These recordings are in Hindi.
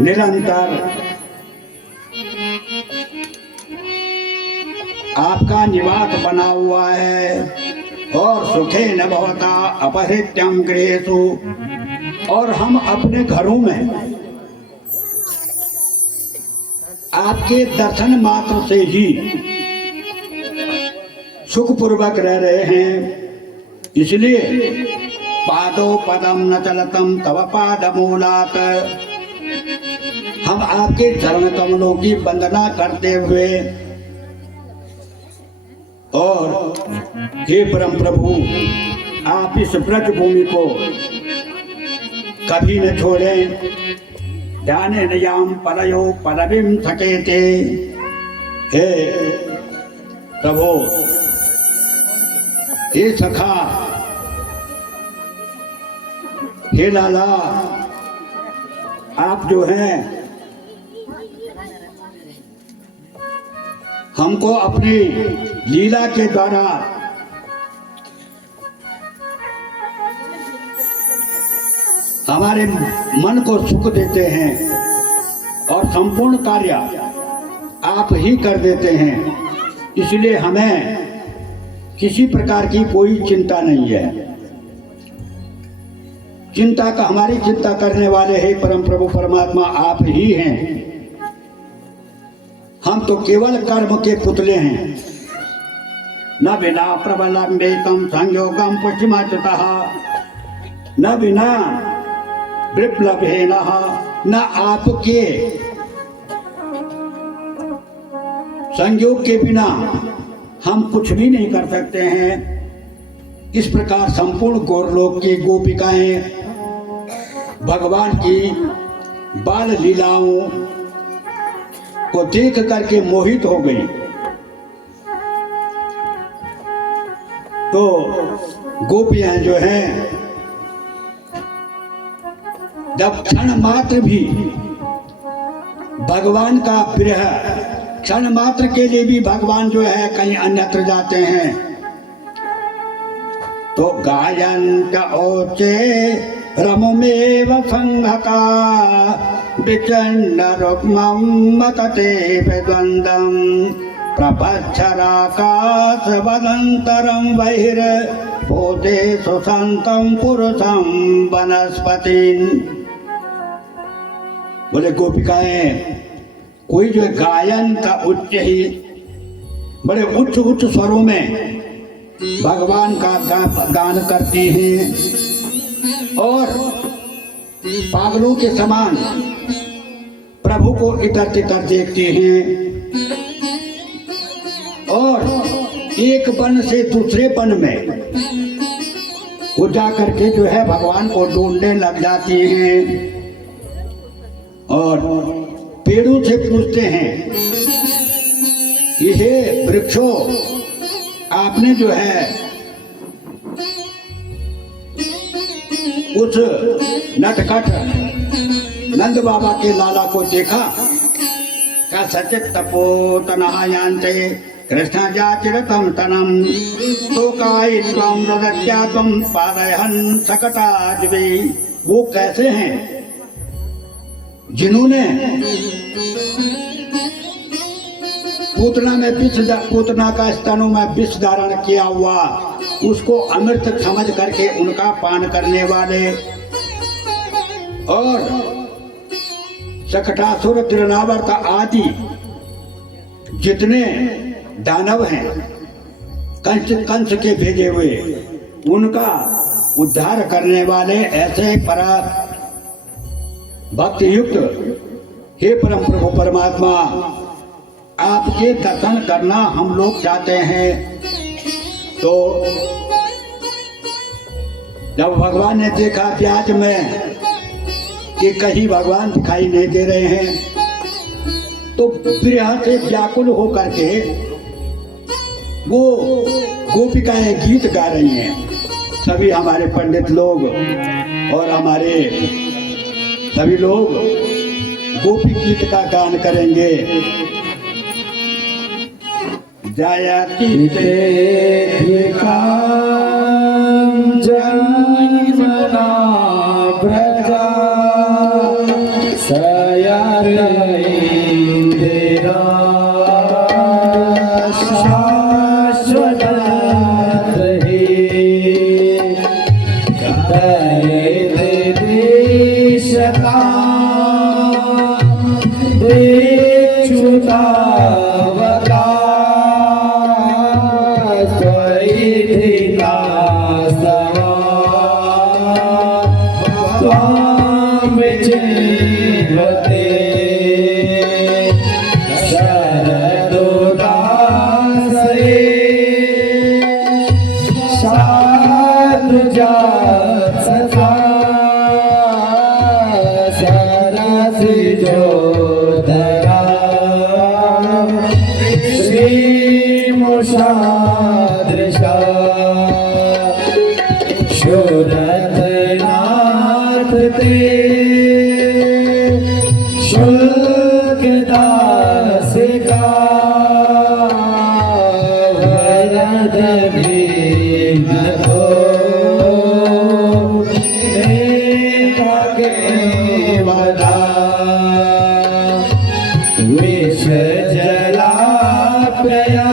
निरंतर आपका निवास बना हुआ है। और सुखे न भवता अपहृत्यम गृहेषु, और हम अपने घरों में आपके दर्शन मात्र से ही सुखपूर्वक रह रहे हैं। इसलिए पादो पदम न चलतम तव पादमूलात्, हम आपके चरण कमलों की वंदना करते हुए और हे परम प्रभु, आप इस ब्रज भूमि को कभी न छोड़ें। ध्याने नयाम परयो परविम सकेते। हे प्रभु, हे सखा, हे लाला, आप जो हैं हमको अपनी लीला के द्वारा हमारे मन को सुख देते हैं और संपूर्ण कार्य आप ही कर देते हैं। इसलिए हमें किसी प्रकार की कोई चिंता नहीं है। चिंता का हमारी चिंता करने वाले हैं परम प्रभु परमात्मा आप ही हैं। हम तो केवल कर्म के पुतले हैं। न बिना प्रबलंबितम संयोगम पश्चिमाचतः, न बिना विप्लवेन, न आपके संयोग के बिना हम कुछ भी नहीं कर सकते हैं। इस प्रकार संपूर्ण गौरलोक की गोपिकाएं भगवान की बाल लीलाओं को देख करके मोहित हो गई। तो गोपियां जो हैं, जब क्षण मात्र भी भगवान का विरह, क्षण मात्र के लिए भी भगवान जो है कहीं अन्यत्र जाते हैं, तो गायन्त ओचे रममेव संघका विचंड रुक्मं मतते द्वंद्वं प्रपच्छराकाश वदंतरं बहिर् भूते सुसंतं पुरुषं वनस्पतिं। बोले गोपिकाएं, कोई जो गायन का उच्च ही बड़े उच्च उच्च स्वरों में भगवान का गान करती हैं और पागलों के समान प्रभु को इधर तिधर देखती हैं और एक वन से दूसरे वन में वो जा करके जो है भगवान को ढूंढने लग जाती हैं और पेड़ों से पूछते हैं कि हे वृक्षों, आपने जो है उस नटखट नंद बाबा के लाला को देखा? का सचित तपोतनहायांते कृष्ण जाचिरतम तनम तो कायित्वं रदत्यात्वं पादयहन् सकटाज्वे। वो कैसे हैं जिन्होंने पूतना का स्तनों में विष धारण किया हुआ, उसको अमृत समझ करके उनका पान करने वाले, और शकटासुर तिरनावर्त आदि जितने दानव हैं कंस के भेजे हुए, उनका उद्धार करने वाले ऐसे परा भक्ति युक्त हे परम प्रभु परमात्मा, आपके दर्शन करना हम लोग चाहते हैं। तो जब भगवान ने देखा ब्याज में कि कहीं भगवान दिखाई नहीं दे रहे हैं, तो विरह से व्याकुल होकर के वो गोपिकाएं गीत गा रही हैं। सभी हमारे पंडित लोग और हमारे सभी लोग गोपी गीत का गान करेंगे। जयति देविका जयमना व्रजा सयारेंद्रा शाश्वत रहे देश का देक्षुतावता स्वैधिका सवा स्वाम जीवते शरदोदासरे साधुजा सदा सरस जोदरा श्रीमुषादृशा शूरथनाथ ते शुल्कदास का वरद दीन को केवला विष जला प्रया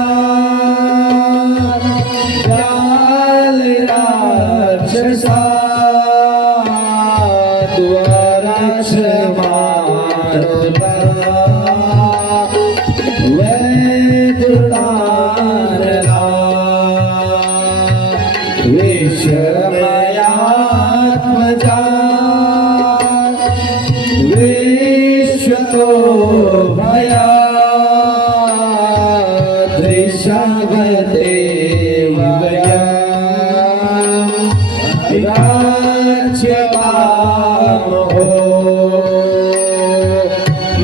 जाल राक्षसा द्वारक्ष मारुता वैदुतारला विश्वमयात्मजा विश्वतो भया दृश्यवते वया राज्यकाम हो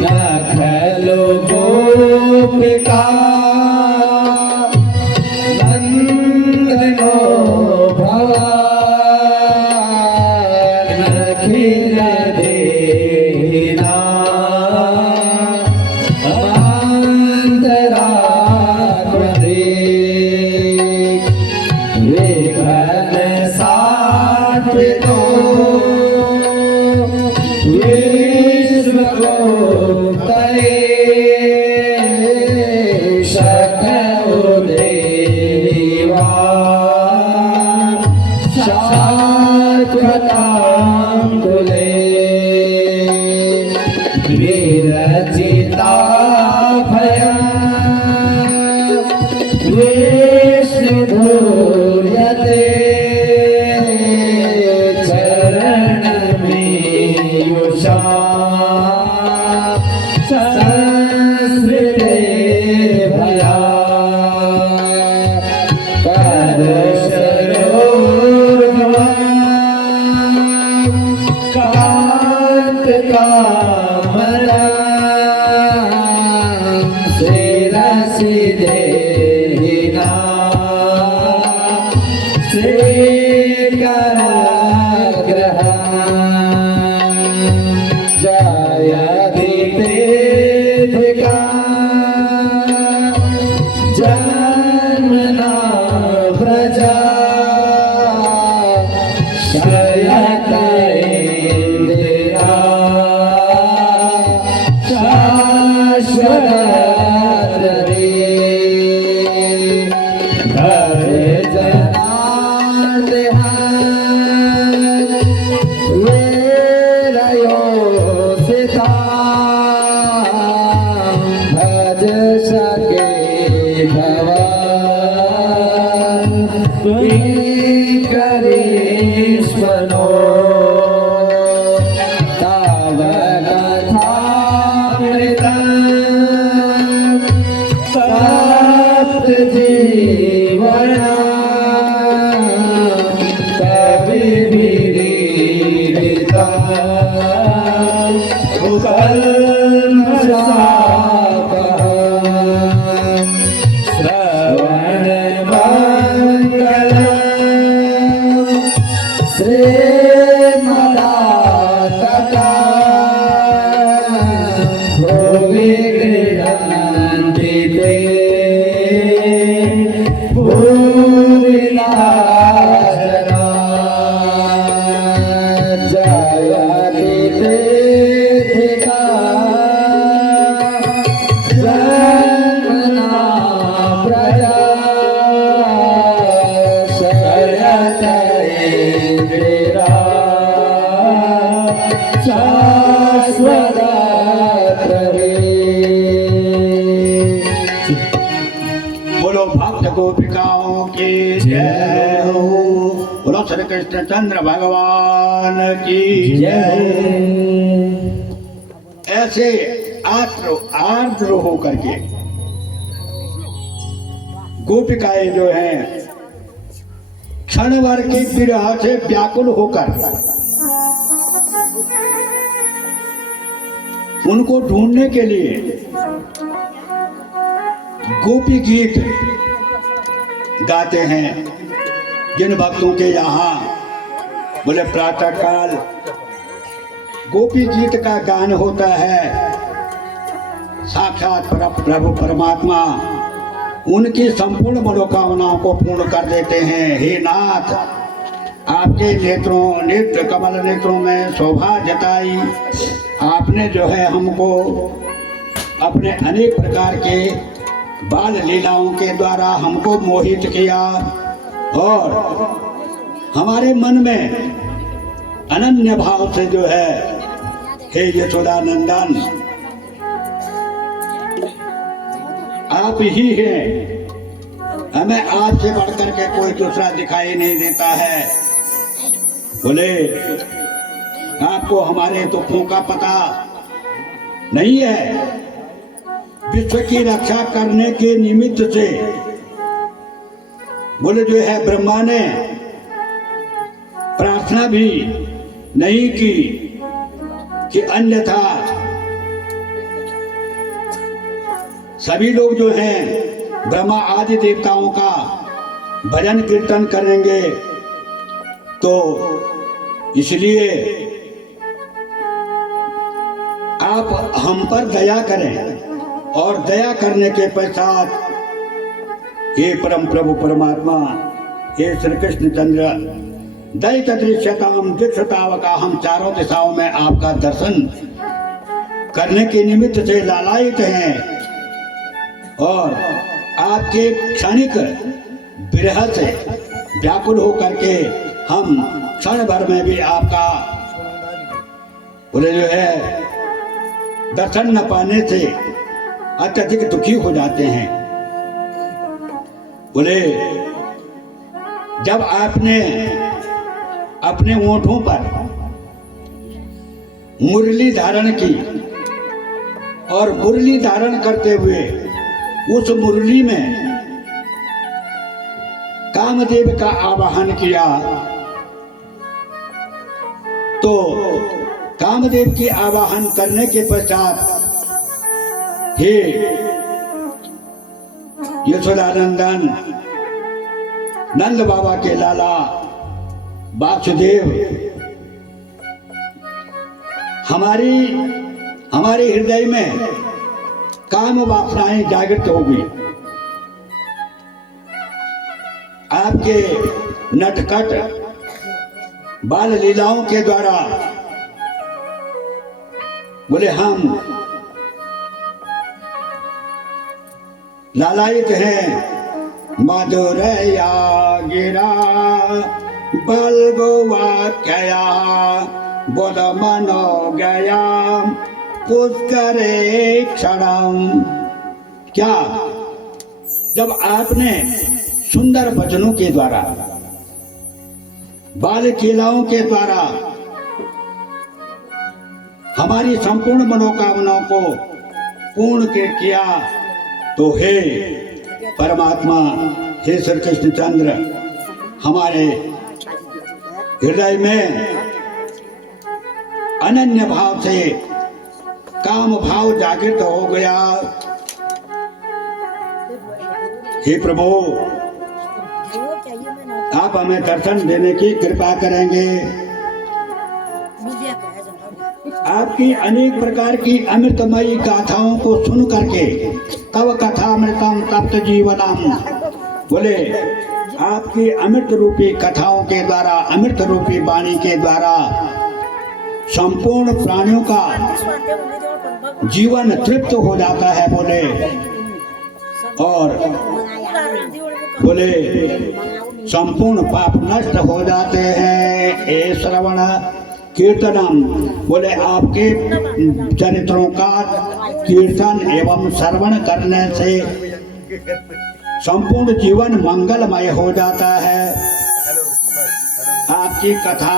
न खलु गोपिका नंदनो भवान खिल देना अंतरात्मरे विघ्न साधितो विश्व को तरे सकल देवा शाश्वतांकुले विरचिता भया विष्णुधूयते चरण में युषा संस्कृते भया कर सरोर्भवा कांत कामना शिरस देहिना श्रीकराग्रह जयदितेधिका जन्मना प्रजा शयत इंदिरा शाश्वत रे धर जनार्दन वेलयो सीता भज सके भवन करीश्वनो तावकथामृतम् सप्त जीवना कविभिरीडिता कल्मषापहम् श्रवणमङ्गलम् श्रीमदातता भुवि गृह्णन्ति ते भूरिला जना जयति ते गोपिकाओं की जय हो। बोलो श्री कृष्ण चंद्र भगवान की जय। ऐसे आर्द्र होकर के गोपिकाएं जो हैं क्षण भर के विरह से व्याकुल होकर उनको ढूंढने के लिए गोपी गीत गाते हैं। जिन भक्तों के यहाँ बोले प्रातः काल गोपी गीत का गान होता है, साक्षात प्रभु परमात्मा उनकी संपूर्ण मनोकामनाओं को पूर्ण कर देते हैं। हे नाथ, आपके नेत्र कमल नेत्रों में शोभा जताई। आपने जो है हमको अपने अनेक प्रकार के बाल लीलाओं के द्वारा हमको मोहित किया और हमारे मन में अनन्य भाव से जो है हे यशोदानंदन आप ही हैं, हमें आपसे बढ़कर के कोई दूसरा दिखाई नहीं देता है। बोले आपको हमारे दुखों का पता नहीं है। विश्व की रक्षा करने के निमित्त से बोले जो है ब्रह्मा ने प्रार्थना भी नहीं की कि अन्यथा सभी लोग जो हैं ब्रह्मा आदि देवताओं का भजन कीर्तन करेंगे, तो इसलिए आप हम पर दया करें और दया करने के पश्चात हे परम प्रभु परमात्मा, हे श्री कृष्ण चंद्र दयित दृश्यताम दीक्षतावका, हम चारों दिशाओं में आपका दर्शन करने के निमित्त से लालायित हैं और आपके क्षणिक विरह से व्याकुल होकर के हम क्षण भर में भी आपका बोले जो है दर्शन न पाने से अत्यधिक दुखी हो जाते हैं। बोले जब आपने अपने ओंठों पर मुरली धारण की और मुरली धारण करते हुए उस मुरली में कामदेव का आवाहन किया, तो कामदेव की आवाहन करने के पश्चात हे यशोदानंदन नंद बाबा के लाला वासुदेव, हमारे हृदय में काम वासनाएं जागृत हो गई। आपके नटखट बाल लीलाओं के द्वारा बोले हम लालायित हैं। मधुरया गिरा बल गोवाक्या बोध मनो गया पुष्करे क्षणम। क्या जब आपने सुंदर वचनों के द्वारा बाल लीलाओं के द्वारा हमारी संपूर्ण मनोकामनाओं को पूर्ण किया, तो हे परमात्मा, हे श्री कृष्ण चंद्र, हमारे हृदय में अनन्य भाव से काम भाव जागृत हो गया। हे प्रभु, आप हमें दर्शन देने की कृपा करेंगे। आपकी अनेक प्रकार की अमृतमयी गाथाओं को सुन करके तव कथामृतम तप्त जीवनम, बोले आपकी अमृत रूपी कथाओं के द्वारा, अमृत रूपी वाणी के द्वारा संपूर्ण प्राणियों का जीवन तृप्त हो जाता है। बोले और बोले संपूर्ण पाप नष्ट हो जाते हैं। ए श्रवण कीर्तनम, बोले आपके चरित्रों का कीर्तन एवं श्रवण करने से संपूर्ण जीवन मंगलमय हो जाता है। आपकी कथा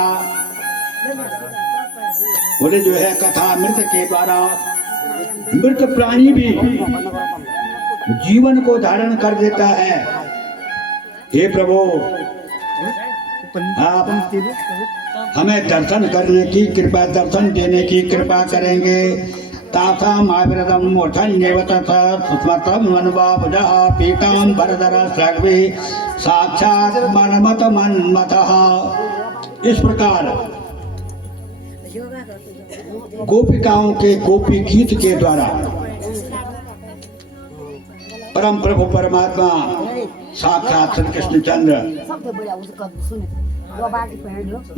बोले जो है कथा मृत के द्वारा मृत प्राणी भी जीवन को धारण कर देता है। हे प्रभु, आप हमें दर्शन करने की कृपा, दर्शन देने की कृपा करेंगे। तासाम आविरदम मोठन्यवतम मनवाबुजः पीताम्बरधर सग्वे साक्षात् मनमत मन्मथः। इस प्रकार गोपिकाओं के गोपी गीत के द्वारा परम प्रभु परमात्मा साक्षात श्री कृष्णचंद्र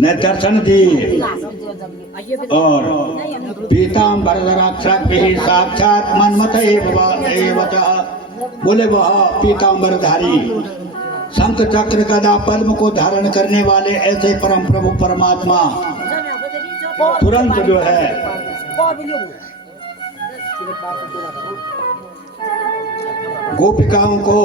ने दर्शन दिए और पीताम्बरधर भी साक्षात मन्मथ बोले वह पीताम्बरधारी शंख चक्र गदा पद्म को धारण करने वाले ऐसे परम प्रभु परमात्मा तुरंत जो है गोपिकाओं को